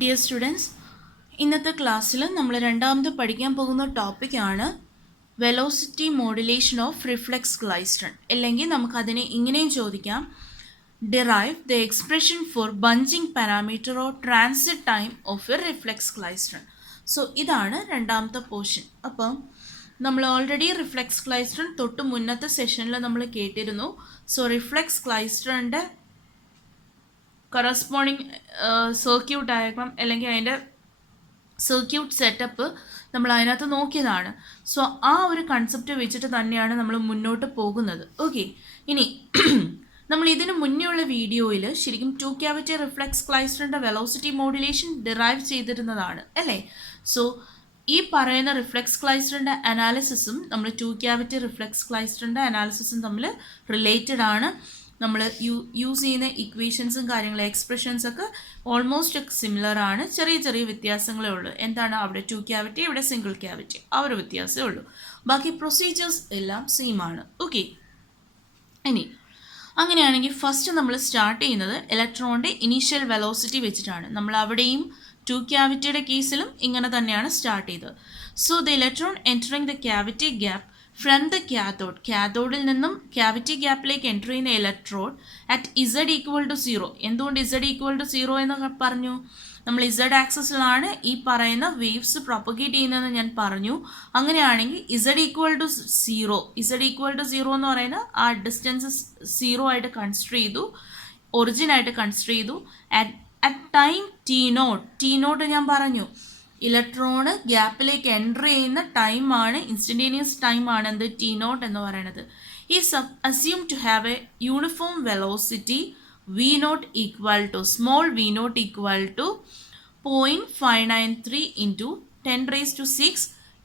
Dear students, ഇന്നത്തെ ക്ലാസ്സിൽ നമ്മൾ രണ്ടാമത് പഠിക്കാൻ പോകുന്ന ടോപ്പിക്കാണ് velocity modulation of reflex klystron. അല്ലെങ്കിൽ നമുക്കതിനെ ഇങ്ങനെയും ചോദിക്കാം, derive the expression for bunching parameter or transit time of A reflex klystron. So ഇതാണ് രണ്ടാമത്തെ പോർഷൻ. അപ്പം നമ്മൾ ഓൾറെഡി റിഫ്ലെക്സ് ക്ലൈസ്ട്രോൺ തൊട്ട് മുന്നത്തെ സെഷനിൽ നമ്മൾ കേട്ടിരുന്നു. സോ റിഫ്ലെക്സ് ക്ലൈസ്ട്രോണിൻ്റെ കറസ്പോണ്ടിങ് സർക്യൂട്ട് ഡയഗ്രാം അല്ലെങ്കിൽ അതിൻ്റെ സർക്യൂട്ട് സെറ്റപ്പ് നമ്മൾ അതിനകത്ത് നോക്കിയതാണ്. സോ ആ ഒരു കൺസെപ്റ്റ് വെച്ചിട്ട് തന്നെയാണ് നമ്മൾ മുന്നോട്ട് പോകുന്നത്. ഓക്കെ, ഇനി നമ്മൾ ഇതിന് മുന്നേയുള്ള വീഡിയോയിൽ ശരിക്കും 2 ക്യാവിറ്റി റിഫ്ലെക്സ് ക്ലൈസ്ട്രോണിൻ്റെ വെലോസിറ്റി മോഡുലേഷൻ ഡിറൈവ് ചെയ്തിരുന്നതാണ് അല്ലേ. സോ ഈ പറയുന്ന റിഫ്ലെക്സ് ക്ലൈസ്ട്രോണിൻ്റെ അനാലിസിസും നമ്മൾ 2 ക്യാവിറ്റി റിഫ്ലെക്സ് ക്ലൈസ്ട്രോണിൻ്റെ അനാലിസിസും തമ്മിൽ റിലേറ്റഡ് ആണ്. നമ്മൾ യൂസ് ചെയ്യുന്ന ഇക്വേഷൻസും കാര്യങ്ങളും എക്സ്പ്രഷൻസൊക്കെ ഓൾമോസ്റ്റ് സിമിലർ ആണ്. ചെറിയ ചെറിയ വ്യത്യാസങ്ങളേ ഉള്ളൂ. എന്താണ്, അവിടെ 2 ക്യാവിറ്റി, ഇവിടെ സിംഗിൾ ക്യാവിറ്റി, ആ ഒരു വ്യത്യാസമേ ഉള്ളൂ. ബാക്കി പ്രൊസീജിയേഴ്സ് എല്ലാം സെയിം ആണ്. ഓക്കെ, ഇനി അങ്ങനെയാണെങ്കിൽ ഫസ്റ്റ് നമ്മൾ സ്റ്റാർട്ട് ചെയ്യുന്നത് ഇലക്ട്രോണിൻ്റെ ഇനീഷ്യൽ വെലോസിറ്റി വെച്ചിട്ടാണ്. നമ്മൾ അവിടെയും 2 ക്യാവിറ്റിയുടെ കേസിലും ഇങ്ങനെ തന്നെയാണ് സ്റ്റാർട്ട് ചെയ്തത്. So the electron entering the cavity gap from the cathode, കാഥോഡിൽ നിന്നും ക്യാവിറ്റി ഗ്യാപ്പിലേക്ക് എൻ്റർ ചെയ്യുന്ന electrode at Z equal to 0. എന്തുകൊണ്ട് ഇസഡ് ഈക്വൽ ടു 0 എന്ന് പറഞ്ഞു? നമ്മൾ ഇസഡ് ആക്സസിലാണ് ഈ പറയുന്ന വേവ്സ് പ്രൊപ്പഗേറ്റ് ചെയ്യുന്നതെന്ന് ഞാൻ പറഞ്ഞു. അങ്ങനെയാണെങ്കിൽ Z equal to 0, Z equal to 0 എന്ന് പറയുന്ന ആ ഡിസ്റ്റൻസ് 0 ആയിട്ട് കൺസിഡർ ചെയ്തു, ഒറിജിൻ ആയിട്ട് കൺസിഡർ ചെയ്തു. അറ്റ് ടൈം ടി നോട്ട് ഞാൻ പറഞ്ഞു, ഇലക്ട്രോണ് ഗ്യാപ്പിലേക്ക് എൻ്റർ ചെയ്യുന്ന ടൈമാണ്, ഇൻസ്റ്റൻറ്റേനിയസ് ടൈമാണ് എന്ത്, ടി നോട്ട് എന്ന് പറയുന്നത്. Is assume to have a uniform velocity V naught equal to, small V naught equal to 0.593 into 10⁶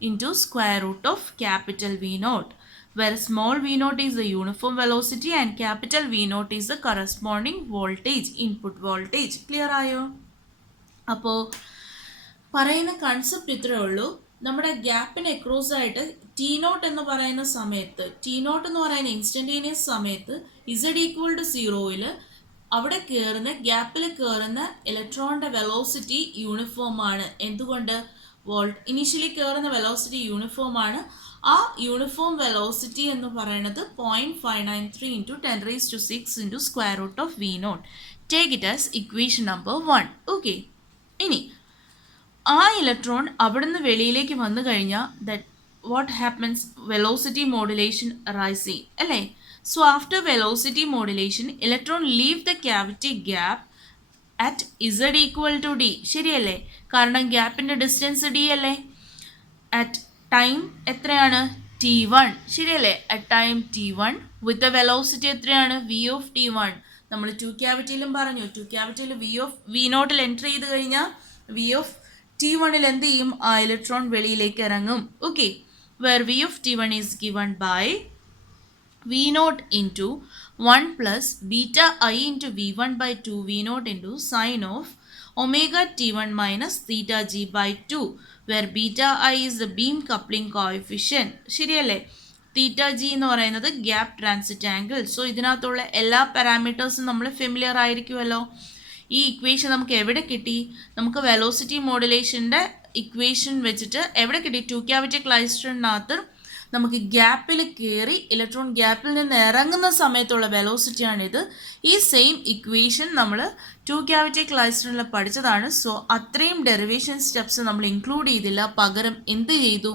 into square root of capital V naught, where small v naught is the uniform velocity and capital V naught is the corresponding voltage, input voltage. Clear ആയോ? അപ്പോൾ പറയുന്ന concept ഇത്രയേ ഉള്ളൂ. നമ്മുടെ ഗ്യാപ്പിന് across ആയിട്ട് T naught എന്ന് പറയുന്ന സമയത്ത്, ടി നോട്ട് എന്ന് പറയുന്ന ഇൻസ്റ്റൻറ്റേനിയസ് സമയത്ത് ഇസഡ് ഈക്വൽ ടു 0-ൽ അവിടെ കയറുന്ന ഗ്യാപ്പിൽ കയറുന്ന ഇലക്ട്രോണിൻ്റെ വെലോസിറ്റി യൂണിഫോം ആണ്. എന്തുകൊണ്ട്? ഇനീഷ്യലി കയറുന്ന വെലോസിറ്റി യൂണിഫോം ആണ്. ആ യൂണിഫോം വെലോസിറ്റി എന്ന് പറയുന്നത് 0.593 into 10⁶ into square root of V naught. Take it as equation number 1. Okay, ഇനി ആ ഇലക്ട്രോൺ അവിടുന്ന് വെളിയിലേക്ക് വന്നു കഴിഞ്ഞാൽ that what happens, velocity modulation rise ചെയ്യും അല്ലേ. So after velocity modulation electron leave the cavity gap at Z equal to D. ശരിയല്ലേ? കാരണം ഗ്യാപ്പിൻ്റെ ഡിസ്റ്റൻസ് ഡി അല്ലേ. അറ്റ് ടൈം എത്രയാണ്? T1. ശരിയല്ലേ? At time T1 with the velocity എത്രയാണ്? V of T1. നമ്മൾ 2 ക്യാവിറ്റിയിലും പറഞ്ഞു, 2 ക്യാവിറ്റിയിൽ വി നോട്ടിൽ എൻറ്റർ ചെയ്ത് കഴിഞ്ഞാൽ V ഓഫ് T1-ൽ എന്ത് ചെയ്യും? ആ ഇലക്ട്രോൺ വെളിയിലേക്ക് ഇറങ്ങും. Okay, where V of T1 is given by V naught into 1 plus beta I into V1 by 2 V naught into sine of omega T1 minus theta G by 2, where beta I is the beam coupling coefficient. ശരിയല്ലേ? തീറ്റ G എന്ന് പറയുന്നത് gap transit angle. So ഇതിനകത്തുള്ള എല്ലാ പാരാമീറ്റേഴ്സും നമ്മൾ familiar ആയിരിക്കുമല്ലോ. ഈ equation നമുക്ക് എവിടെ കിട്ടി? നമുക്ക് വെലോസിറ്റി മോഡുലേഷൻ്റെ ഇക്വേഷൻ വെച്ചിട്ട് എവിടെ കിട്ടി? 2 ക്യാവിറ്റി ക്ലൈസ്ട്രോണിനകത്ത് നമുക്ക് ഗ്യാപ്പിൽ കയറി ഇലക്ട്രോൺ ഗ്യാപ്പിൽ നിന്ന് ഇറങ്ങുന്ന സമയത്തുള്ള വെലോസിറ്റിയാണിത്. ഈ സെയിം ഇക്വേഷൻ നമ്മൾ 2 ക്യാവിറ്റി ക്ലൈസ്ട്രോണിൽ പഠിച്ചതാണ്. സോ അത്രയും ഡെറിവേഷൻ സ്റ്റെപ്സ് നമ്മൾ ഇൻക്ലൂഡ് ചെയ്തില്ല. പകരം എന്ത് ചെയ്തു?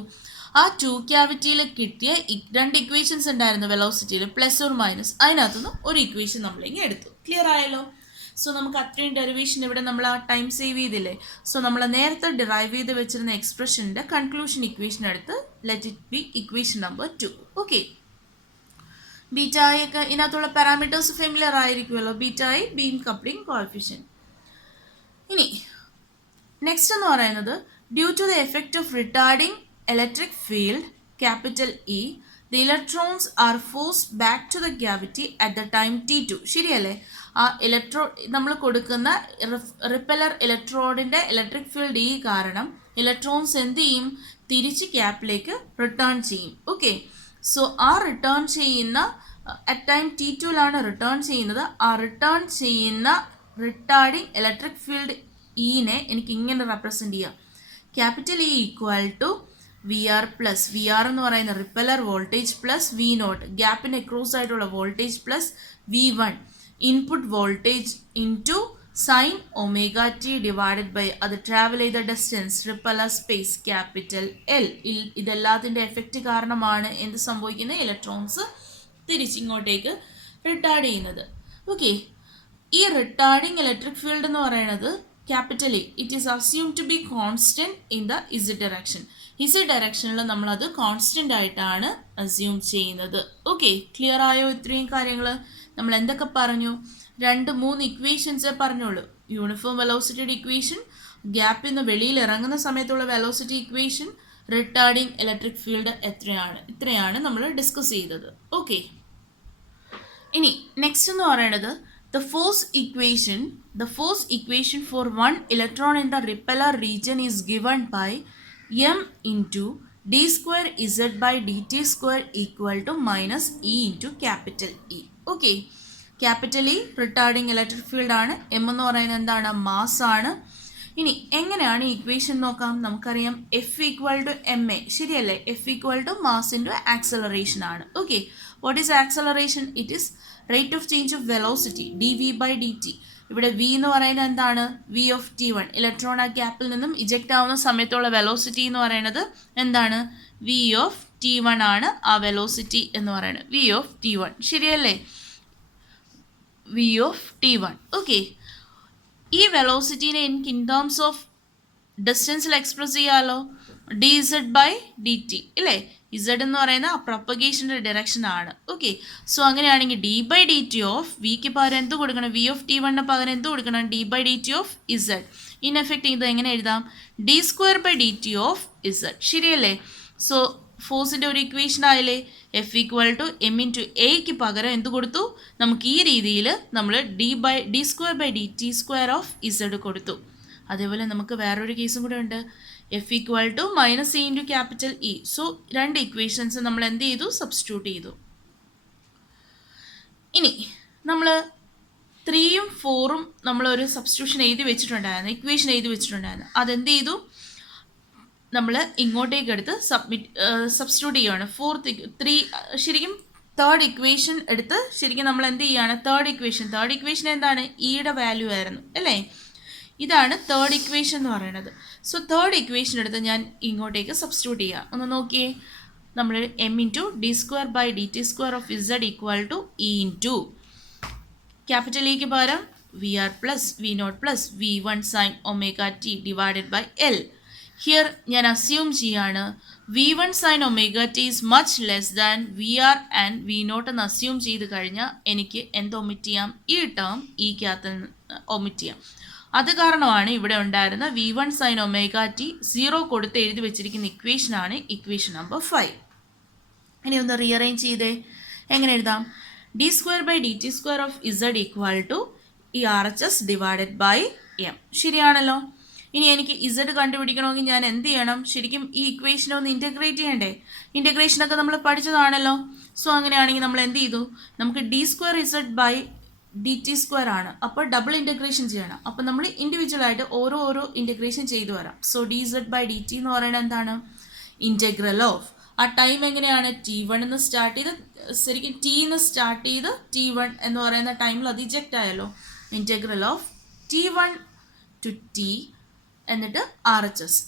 ആ 2 ക്യാവിറ്റിയിൽ കിട്ടിയ 2 ഇക്വേഷൻസ് ഉണ്ടായിരുന്നു വെലോസിറ്റിയിൽ, പ്ലസ് ഓർ മൈനസ്, അതിനകത്തുനിന്ന് ഒരു ഇക്വേഷൻ നമ്മളിങ്ങനെ എടുത്തു. ക്ലിയർ ആയല്ലോ? സോ നമുക്ക് അത്രയും ഡെറിവേഷൻ ഇവിടെ നമ്മൾ ആ ടൈം സേവ് ചെയ്തില്ലേ. സോ നമ്മൾ നേരത്തെ ഡിറൈവ് ചെയ്ത് വെച്ചിരുന്ന എക്സ്പ്രഷൻ്റെ കൺക്ലൂഷൻ ഇക്വേഷൻ എടുത്ത് let it be equation number 2. Okay, beta I ഒക്കെ ഇതിനകത്തുള്ള പാരാമീറ്റേഴ്സ് ഫെമിലിയർ ആയിരിക്കുമല്ലോ. Beta I beam coupling coefficient. ഇനി നെക്സ്റ്റ് എന്ന് പറയുന്നത് due to the effect of retarding electric field capital E, the electrons are forced back to the cavity at the time T2. ശരിയല്ലേ? ആ നമ്മൾ കൊടുക്കുന്ന റിപ്പലർ ഇലക്ട്രോഡിൻ്റെ ഇലക്ട്രിക് ഫീൽഡ് ഈ കാരണം ഇലക്ട്രോൺസ് എന്ത് ചെയ്യും? തിരിച്ച് ക്യാപ്പിലേക്ക് റിട്ടേൺ ചെയ്യും. ഓക്കെ, സോ ആ റിട്ടേൺ ചെയ്യുന്ന അറ്റ് ടൈം T2-ലാണ് റിട്ടേൺ ചെയ്യുന്നത്. ആ റിട്ടേൺ ചെയ്യുന്ന റിട്ടാർഡിങ് ഇലക്ട്രിക് ഫീൽഡ് ഇനെ എനിക്ക് ഇങ്ങനെ റെപ്രസെൻറ്റ് ചെയ്യാം. Capital e equal to v R plus v r എന്ന് പറയുന്ന repeller voltage plus V naught ഗ്യാപ്പിന് അക്രോസ് ആയിട്ടുള്ള voltage plus V one input voltage into sine omega T divided by അത് travel ചെയ്ത distance repeller space capital l. ഇതെല്ലാത്തിൻ്റെ effect കാരണമാണ് എന്ത് സംഭവിക്കുന്നത്, ഇലക്ട്രോൺസ് തിരിച്ചിങ്ങോട്ടേക്ക് റിട്ടാർഡ് ചെയ്യുന്നത്. ഓക്കെ, ഈ റിട്ടാർഡിങ് ഇലക്ട്രിക് ഫീൽഡ് എന്ന് പറയുന്നത് capital a it is assume to be constant in the Z direction. Z ഡയറക്ഷനിൽ നമ്മളത് കോൺസ്റ്റൻ്റ് ആയിട്ടാണ് അസ്യൂം ചെയ്യുന്നത്. ഓക്കെ, ക്ലിയർ ആയോ? ഇത്രയും കാര്യങ്ങൾ നമ്മൾ എന്തൊക്കെ പറഞ്ഞു? 2-3 ഇക്വേഷൻസേ പറഞ്ഞോളൂ. യൂണിഫോം വെലോസിറ്റിയുടെ ഇക്വേഷൻ, ഗ്യാപ്പിൽ നിന്ന് വെളിയിൽ ഇറങ്ങുന്ന സമയത്തുള്ള velocity equation, retarding electric field എത്രയാണ്, ഇത്രയാണ് നമ്മൾ ഡിസ്കസ് ചെയ്തത്. ഓക്കെ, ഇനി നെക്സ്റ്റ് എന്ന് പറയുന്നത് the force equation for one electron in the repeller region is given by m into d square z by dt square equal to minus e into capital E. Okay, capital E retarding electric field ആണ്. m എന്ന് പറയുന്നത് എന്താണ്, mass ആണ്. ഇനി എങ്ങനെയാണ് ഈ equation നോക്കാം. നമുക്കറിയാം f equal to m a, ശരിയല്ലേ? F equal to mass into acceleration ആണ്. Okay, what is acceleration? It is rate of change of velocity d v by D t. ഇവിടെ വി എന്ന് പറയുന്നത് എന്താണ്, v of T one. Electron ആ ഗ്യാപ്പിൽ നിന്നും eject ആവുന്ന സമയത്തുള്ള വെലോസിറ്റി എന്ന് പറയുന്നത് എന്താണ്, വി ഓഫ് ടി വൺ ആണ്. ആ വെലോസിറ്റി എന്ന് പറയുന്നത് വി ഓഫ് ടി വൺ, ശരിയല്ലേ? V of T one. Okay, ഈ വെലോസിറ്റീനെ എനിക്ക് ഇൻ ടേംസ് ഓഫ് ഡിസ്റ്റൻസിൽ എക്സ്പ്രസ് ചെയ്യാമല്ലോ, d Z by D t, ഇല്ലേ? ഇസഡ് എന്ന് പറയുന്ന ആ പ്രൊപ്പഗേഷൻ്റെ ഡയറക്ഷൻ ആണ്. ഓക്കെ, സോ അങ്ങനെയാണെങ്കിൽ d by D T of വിക്ക് പകരം എന്ത് കൊടുക്കണം, വി ഓഫ് ടി വണ്ണിന് പകരം എന്ത് കൊടുക്കണം, D by D T of Z. In effect ഇത് എങ്ങനെ എഴുതാം, D square by D T of Z, ശരിയല്ലേ? സോ ഫോഴ്സിൻ്റെ ഒരു ഇക്വേഷൻ ആയില്ലേ, F equal to M into എക്ക് പകരം എന്ത് കൊടുത്തു, നമുക്ക് ഈ രീതിയിൽ നമ്മൾ D square by D T square of Z കൊടുത്തു. അതേപോലെ നമുക്ക് വേറൊരു കേസും കൂടെ ഉണ്ട്, F equal to minus E into capital E. So 2 equations നമ്മൾ എന്ത് ചെയ്തു, സബ്സ്റ്റിറ്റ്യൂട്ട് ചെയ്തു. ഇനി നമ്മൾ 3ഉം 4ഉം നമ്മളൊരു സബ്സ്റ്റിറ്റ്യൂഷൻ എഴുതി വെച്ചിട്ടുണ്ടായിരുന്നു, ഇക്വേഷൻ എഴുതി വെച്ചിട്ടുണ്ടായിരുന്നു. അതെന്ത് ചെയ്തു, നമ്മൾ ഇങ്ങോട്ടേക്ക് എടുത്ത് സബ്സ്റ്റിറ്റ്യൂട്ട് ചെയ്യുകയാണ്. 3 ശരിക്കും 3rd ഇക്വേഷൻ എടുത്ത് ശരിക്കും നമ്മൾ എന്ത് ചെയ്യുകയാണ്, 3rd ഇക്വേഷൻ എന്താണ്, ഇയുടെ വാല്യൂ ആയിരുന്നു, അല്ലേ? ഇതാണ് 3rd ഇക്വേഷൻ എന്ന് പറയുന്നത്. സോ 3rd ഇക്വേഷൻ എടുത്ത് ഞാൻ ഇങ്ങോട്ടേക്ക് സബ്സ്റ്റിറ്റ്യൂട്ട് ചെയ്യുക. ഒന്ന് നോക്കിയേ, നമ്മൾ M into D square by D T square of Z equal to E into capital ഇക്ക് പകരം V R plus V naught plus V one sine omega T divided by L. Here ഞാൻ assume ചെയ്യാണ് V one sine omega T is much less than V R and V naught എന്ന് assume ചെയ്ത് കഴിഞ്ഞാൽ എനിക്ക് എന്ത് omit ചെയ്യാം, ഈ term ഈക്കകത്ത് omit ചെയ്യാം. അത് കാരണമാണ് ഇവിടെ ഉണ്ടായിരുന്ന V one sine omega T 0 കൊടുത്ത് എഴുതി വെച്ചിരിക്കുന്ന ഇക്വേഷനാണ് ഇക്വേഷൻ നമ്പർ 5. ഇനി ഒന്ന് റീഅറേഞ്ച് ചെയ്തേ, എങ്ങനെ എഴുതാം, D square by D T square of Z equal to ഈ r h s divided by m, ശരിയാണല്ലോ? ഇനി എനിക്ക് ഇസഡ് കണ്ടുപിടിക്കണമെങ്കിൽ ഞാൻ എന്ത് ചെയ്യണം, ശരിക്കും ഈ ഇക്വേഷനെ ഒന്ന് ഇൻറ്റഗ്രേറ്റ് ചെയ്യണ്ടേ? ഇൻറ്റഗ്രേഷനൊക്കെ നമ്മൾ പഠിച്ചതാണല്ലോ. സോ അങ്ങനെയാണെങ്കിൽ നമ്മൾ എന്ത് ചെയ്തു, നമുക്ക് D square Z by D T square ആണ്, അപ്പോൾ ഡബിൾ ഇൻറ്റഗ്രേഷൻ ചെയ്യണം. അപ്പോൾ നമ്മൾ ഇൻഡിവിജ്വലായിട്ട് ഓരോ ഇൻറ്റഗ്രേഷൻ ചെയ്തു വരാം. So d Z by D t എന്ന് പറയുന്നത് എന്താണ്, ഇൻറ്റഗ്രൽ ഓഫ് ആ ടൈം എങ്ങനെയാണ്, ടി വൺ എന്ന് സ്റ്റാർട്ട് ചെയ്ത് ശരിക്കും ടിന്ന് സ്റ്റാർട്ട് ചെയ്ത് ടി വൺ എന്ന് പറയുന്ന ടൈമിൽ അത് ഇജക്റ്റ് ആയല്ലോ. Integral of T one to t എന്നിട്ട് r h s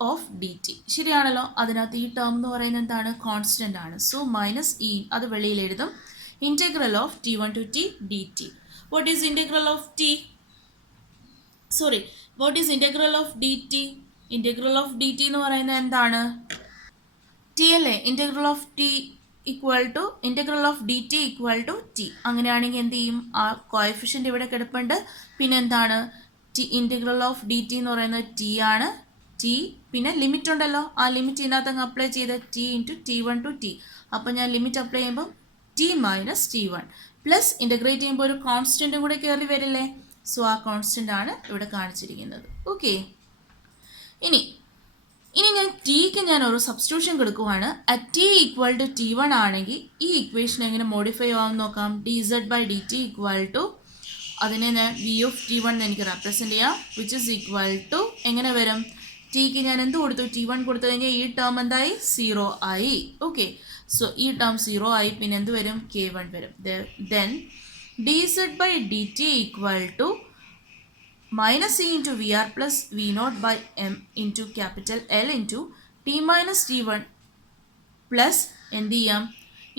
of d t, ശരിയാണല്ലോ? അതിനകത്ത് ഈ ടേം എന്ന് പറയുന്നത് എന്താണ്, കോൺസ്റ്റൻ്റ് ആണ്. സോ മൈനസ് ഇ അത് വെളിയിൽ എഴുതും. Integral of t1 to t dt. What is integral of t? Sorry, what is integral of dt? Integral of dt എന്ന് പറയുന്നത് എന്താണ്, t അല്ലേ? Integral of t equal to integral of dt equal to t. അങ്ങനെയാണെങ്കിൽ എന്ത് ചെയ്യും, ആ coefficient ഇവിടെ കിടപ്പുണ്ട്. പിന്നെ എന്താണ്, integral of dt എന്ന് പറയുന്നത് t ആണ്. t പിന്നെ ലിമിറ്റ് ഉണ്ടല്ലോ, ആ ലിമിറ്റ് ഇതിനകത്ത് അങ്ങ് അപ്ലൈ ചെയ്ത് t into t1 to t. അപ്പോൾ ഞാൻ ലിമിറ്റ് അപ്ലൈ ചെയ്യുമ്പോൾ T minus T one plus integrate ചെയ്യുമ്പോൾ ഒരു കോൺസ്റ്റൻറ്റും കൂടെ കയറി വരില്ലേ. സോ ആ കോൺസ്റ്റൻ്റ് ആണ് ഇവിടെ കാണിച്ചിരിക്കുന്നത്. ഓക്കെ, ഇനി ഞാൻ ടിക്ക് ഞാൻ ഒരു സബ്സ്റ്റിറ്റ്യൂഷൻ കൊടുക്കുവാണ്. At T equal to T one ആണെങ്കിൽ ഈ ഇക്വേഷൻ എങ്ങനെ മോഡിഫൈ ആവും നോക്കാം. D Z by D T equal to അതിനെ ഞാൻ വി ഓഫ് ടി വൺ എനിക്ക് റെപ്രസെൻറ്റ് ചെയ്യാം, വിച്ച് ഇസ് ഈക്വൽ ടു എങ്ങനെ വരും, ടിക്ക് ഞാൻ എന്ത് കൊടുത്തു, ടി വൺ കൊടുത്തു കഴിഞ്ഞാൽ ഈ ടേം എന്തായി, 0 ആയി. ഓക്കെ, സോ ഈ ടേം 0 ആയി, പിന്നെ എന്ത് വരും, k1 വരും. Then dz by dt equal to minus c into vr plus v0 by m into capital L into t minus t1 plus എന്ത് ചെയ്യാം,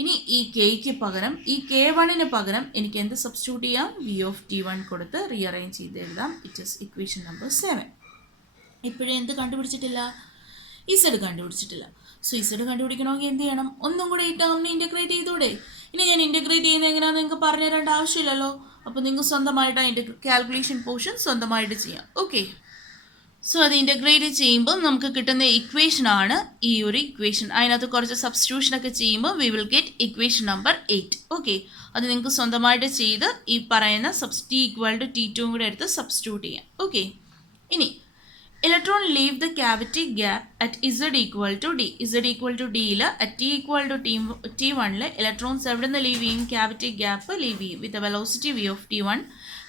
ഇനി ഈ കെയ്ക്ക് പകരം ഈ k1ന് പകരം എനിക്ക് എന്ത് സബ്സ്റ്റിറ്റ്യൂട്ട് ചെയ്യാം, വി ഓഫ് ടി വൺ കൊടുത്ത് റീഅറേഞ്ച് ചെയ്ത് എഴുതാം. It is equation number 7. ഇപ്പോഴും എന്ത് കണ്ടുപിടിച്ചിട്ടില്ല, ഇസഡ് കണ്ടുപിടിച്ചിട്ടില്ല. സോ ഇസഡ് കണ്ടുപിടിക്കണമെങ്കിൽ എന്ത് ചെയ്യണം, ഒന്നും കൂടെ ഈ ടേമിനെ ഇൻറ്റഗ്രേറ്റ് ചെയ്തൂടെ. ഇനി ഞാൻ ഇൻറ്റഗ്രേറ്റ് ചെയ്യുന്നത് എങ്ങനെയാണെന്ന് നിങ്ങൾക്ക് പറഞ്ഞു തരേണ്ട ആവശ്യമില്ലല്ലോ. അപ്പോൾ നിങ്ങൾക്ക് സ്വന്തമായിട്ട് അതിൻ്റെ കാൽക്കുലേഷൻ പോർഷൻ സ്വന്തമായിട്ട് ചെയ്യാം. ഓക്കെ, സോ അത് ഇൻറ്റഗ്രേറ്റ് ചെയ്യുമ്പോൾ നമുക്ക് കിട്ടുന്ന ഇക്വേഷനാണ് ഈ ഒരു ഇക്വേഷൻ. അതിനകത്ത് കുറച്ച് സബ്സ്റ്റിറ്റ്യൂഷനൊക്കെ ചെയ്യുമ്പോൾ V will get equation number 8. Okay, അത് നിങ്ങൾക്ക് സ്വന്തമായിട്ട് ചെയ്ത് ഈ പറയുന്ന ടി ഈക്വൽ ടു T2 കൂടെ എടുത്ത് സബ്സ്റ്റിറ്റ്യൂട്ട് ചെയ്യാം. ഓക്കെ, ഇനി electron leave the cavity gap at z equal to d. z equal to d യിൽ at t equal to t1 ൽ electrons എവിടെ നിന്ന് ലീവ് ചെയ്യും, cavity gap ലീവ് ചെയ്യും with a velocity v of t1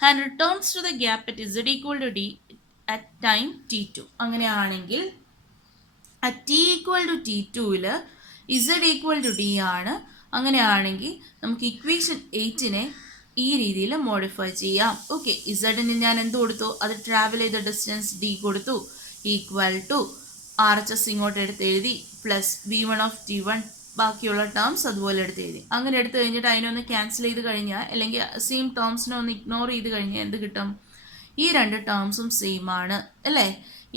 and returns to the gap at z equal to d at time t2. അങ്ങനെയാണെങ്കിൽ at t equal to t2 ൽ z equal to d ആണ്. അങ്ങനെയാണെങ്കിൽ നമുക്ക് equation 8നെ ഈ രീതിയിൽ modify ചെയ്യാം. Okay, ഇസഡിന് ഞാൻ എന്ത് കൊടുത്തു, അത് ട്രാവൽ ചെയ്ത ഡിസ്റ്റൻസ് d കൊടുത്തു, ഈക്വൽ ടു RHS ഇങ്ങോട്ട് എടുത്ത് എഴുതി, പ്ലസ് v1 ഓഫ് t1 ബാക്കിയുള്ള ടേംസ് അതുപോലെ എടുത്ത് എഴുതി. അങ്ങനെ എടുത്തു കഴിഞ്ഞിട്ട് അതിനൊന്ന് ക്യാൻസൽ ചെയ്ത് കഴിഞ്ഞാൽ, അല്ലെങ്കിൽ സെയിം ടേംസിനെ ഒന്ന് ഇഗ്നോർ ചെയ്ത് കഴിഞ്ഞാൽ എന്ത് കിട്ടും, ഈ രണ്ട് ടേംസും സെയിം ആണ് അല്ലേ,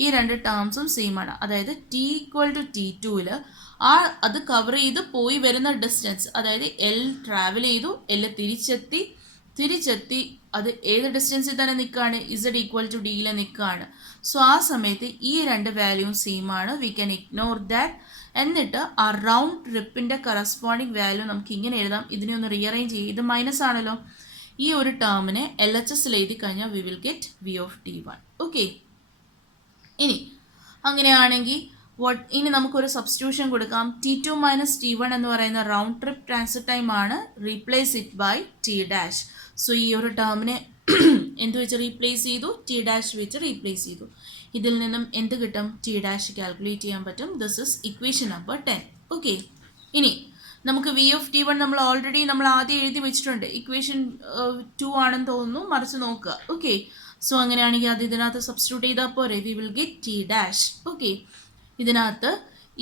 ഈ രണ്ട് ടേംസും സെയിം ആണ്. അതായത് ടി ഈക്വൽ ടു T2 ൽ അത് കവർ ചെയ്ത് പോയി വരുന്ന ഡിസ്റ്റൻസ്, അതായത് എൽ ട്രാവൽ ചെയ്തു, എൽ തിരിച്ചെത്തി അത് ഏത് ഡിസ്റ്റൻസിൽ തന്നെ നിൽക്കുകയാണ്, ഇസഡ് ഈക്വൽ ടു ഡിയിൽ നിൽക്കുകയാണ്. സോ ആ സമയത്ത് ഈ രണ്ട് വാല്യൂവും സെയിം ആണ്, വി ക്യാൻ ഇഗ്നോർ ദാറ്റ്. എന്നിട്ട് ആ റൗണ്ട് ട്രിപ്പിൻ്റെ കറസ്പോണ്ടിങ് വാല്യൂ നമുക്ക് ഇങ്ങനെ എഴുതാം. ഇതിനെ ഒന്ന് റീഅറേഞ്ച് ചെയ്യും, ഇത് മൈനസ് ആണല്ലോ, ഈ ഒരു ടേമിനെ LHS എഴുതി കഴിഞ്ഞാൽ we will get V of T1. Okay, ഇനി അങ്ങനെയാണെങ്കിൽ ഇനി നമുക്കൊരു സബ്സ്റ്റിറ്റ്യൂഷൻ കൊടുക്കാം. T2 മൈനസ് T1 എന്ന് പറയുന്ന റൗണ്ട് ട്രിപ്പ് ട്രാൻസിറ്റ് ടൈം ആണ്, replace it by T'. So ഈ ഒരു ടേമിനെ എന്ത് വെച്ച് റീപ്ലേസ് ചെയ്തു, T' വെച്ച് റീപ്ലേസ് ചെയ്തു. ഇതിൽ നിന്നും എന്ത് കിട്ടും, T' കാൽക്കുലേറ്റ് ചെയ്യാൻ പറ്റും. This is equation number 10. Okay, ഇനി നമുക്ക് വി ഓഫ് T1 നമ്മൾ ആദ്യം എഴുതി വെച്ചിട്ടുണ്ട്, ഇക്വേഷൻ 2 ആണെന്ന് തോന്നുന്നു, മറിച്ച് നോക്കുക. ഓക്കെ, സോ അങ്ങനെയാണെങ്കിൽ അത് ഇതിനകത്ത് സബ്സ്റ്റിറ്റ്യൂട്ട് ചെയ്താൽ പോരെ, V will get T'. Okay, ഇതിനകത്ത്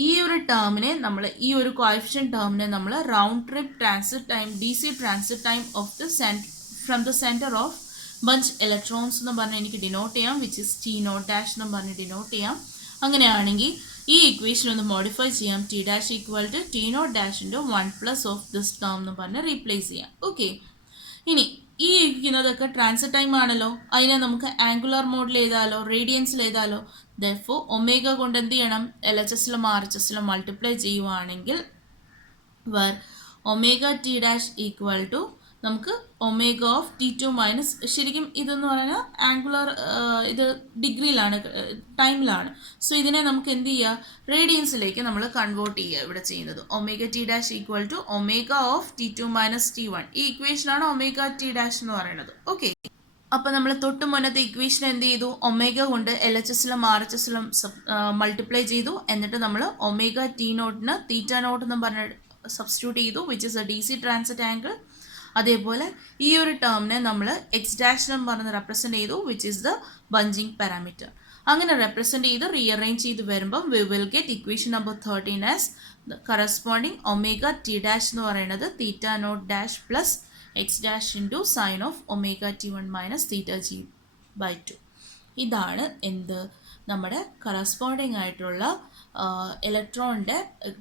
ഈ ഒരു ടേമിനെ നമ്മൾ, ഈ ഒരു കോഎഫിഷ്യൻ ടേമിനെ നമ്മൾ round trip transit time, DC transit time of the from the centre of bunch electrons എന്ന് പറഞ്ഞ് എനിക്ക് ഡിനോട്ട് ചെയ്യാം, വിച്ച് ഇസ് T0' എന്ന് പറഞ്ഞ് ഡിനോട്ട് ചെയ്യാം. അങ്ങനെയാണെങ്കിൽ ഈ ഇക്വേഷൻ ഒന്ന് മോഡിഫൈ ചെയ്യാം, T' equal to T0' into 1 plus of this term എന്ന് പറഞ്ഞ് റീപ്ലേസ് ചെയ്യാം. ഓക്കെ, ഇനി ഈ ഇരിക്കുന്നതൊക്കെ ട്രാൻസിറ്റ് ടൈം ആണല്ലോ, അതിനെ നമുക്ക് ആംഗുലർ മോഡിൽ എഴുതാലോ, റേഡിയൻസിൽ എഴുതാലോ. ദെർഫോർ ഒമേഗ കൊണ്ട് എന്ത് ചെയ്യണം, LHSലും RHSലും മൾട്ടിപ്ലൈ ചെയ്യുവാണെങ്കിൽ where omega T' equal to നമുക്ക് ഒമേഗ ഓഫ് T2 മൈനസ്, ശരിക്കും ഇതെന്ന് പറഞ്ഞാൽ ആംഗുലർ, ഇത് ഡിഗ്രിയിലാണ്, ടൈമിലാണ്. സോ ഇതിനെ നമുക്ക് എന്ത് ചെയ്യുക, റേഡിയൻസിലേക്ക് നമ്മൾ കൺവേർട്ട് ചെയ്യുക ഇവിടെ ചെയ്യുന്നത്. Omega T' equal to omega of T2 minus T1. ഈ ഇക്വേഷനാണ് ഒമേഗ T' എന്ന് പറയുന്നത്. ഓക്കെ, അപ്പോൾ നമ്മൾ തൊട്ട് മുന്നത്തെ ഇക്വേഷൻ എന്ത് ചെയ്തു, ഒമേഗ കൊണ്ട് LHSലും RHSലും മൾട്ടിപ്ലൈ ചെയ്തു. എന്നിട്ട് നമ്മൾ ഒമേഗ T0ന് θ0 എന്ന് പറഞ്ഞ് സബ്സ്റ്റിറ്റ്യൂട്ട് ചെയ്തു, which is A DC transit angle. അതേപോലെ ഈ ഒരു ടേമിനെ നമ്മൾ X' എന്ന് പറഞ്ഞ് റെപ്രസെൻറ്റ് ചെയ്തു, which is the bunching parameter. അങ്ങനെ റെപ്രസെൻറ്റ് ചെയ്ത് റീഅറേഞ്ച് ചെയ്ത് വരുമ്പം we will get equation number 13 as corresponding omega T' എന്ന് പറയുന്നത് θ0' plus X' into sine of omega T1 minus θg/2. ഇതാണ് എന്ത്, നമ്മുടെ കറസ്പോണ്ടിങ് ആയിട്ടുള്ള ഇലക്ട്രോണിൻ്റെ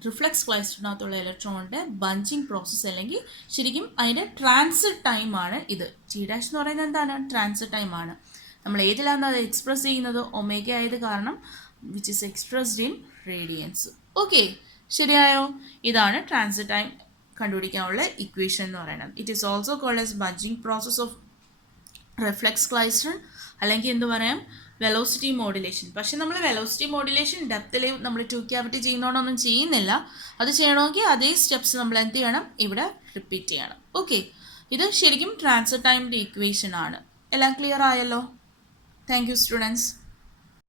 റിഫ്ലെക്സ് ക്ലൈസ്റ്ററിനകത്തുള്ള ഇലക്ട്രോണിൻ്റെ ബഞ്ചിങ് പ്രോസസ്സ്, അല്ലെങ്കിൽ ശരിക്കും അതിൻ്റെ ട്രാൻസിറ്റ് ടൈമാണ് ഇത്. T' എന്ന് പറയുന്നത് എന്താണ്, ട്രാൻസിറ്റ് ടൈമാണ്. നമ്മൾ ഏതിലാണ് അത് എക്സ്പ്രസ് ചെയ്യുന്നത്, ഒമേഗ ആയത് കാരണം, which is expressed in radians. Okay, ശരിയായോ? ഇതാണ് ട്രാൻസിറ്റ് ടൈം കണ്ടുപിടിക്കാനുള്ള ഇക്വേഷൻ എന്ന് പറയുന്നത്. It is also called as bunching process of reflex klystron, അല്ലെങ്കിൽ എന്ത് പറയാം, വെലോസിറ്റി മോഡുലേഷൻ. പക്ഷെ നമ്മൾ വെലോസിറ്റി മോഡുലേഷൻ ഡെപ്തിൽ നമ്മൾ 2 ക്യാവിറ്റി ചെയ്യുന്നതുകൊണ്ടൊന്നും ചെയ്യുന്നില്ല. അത് ചെയ്യണമെങ്കിൽ അതേ സ്റ്റെപ്സ് നമ്മൾ എന്ത് ചെയ്യണം, ഇവിടെ റിപ്പീറ്റ് ചെയ്യണം. ഓക്കെ, ഇത് ശരിക്കും ട്രാൻസിറ്റ് ടൈമിൻ്റെ ഇക്വേഷൻ ആണ്. എല്ലാം ക്ലിയർ ആയല്ലോ? Thank you students.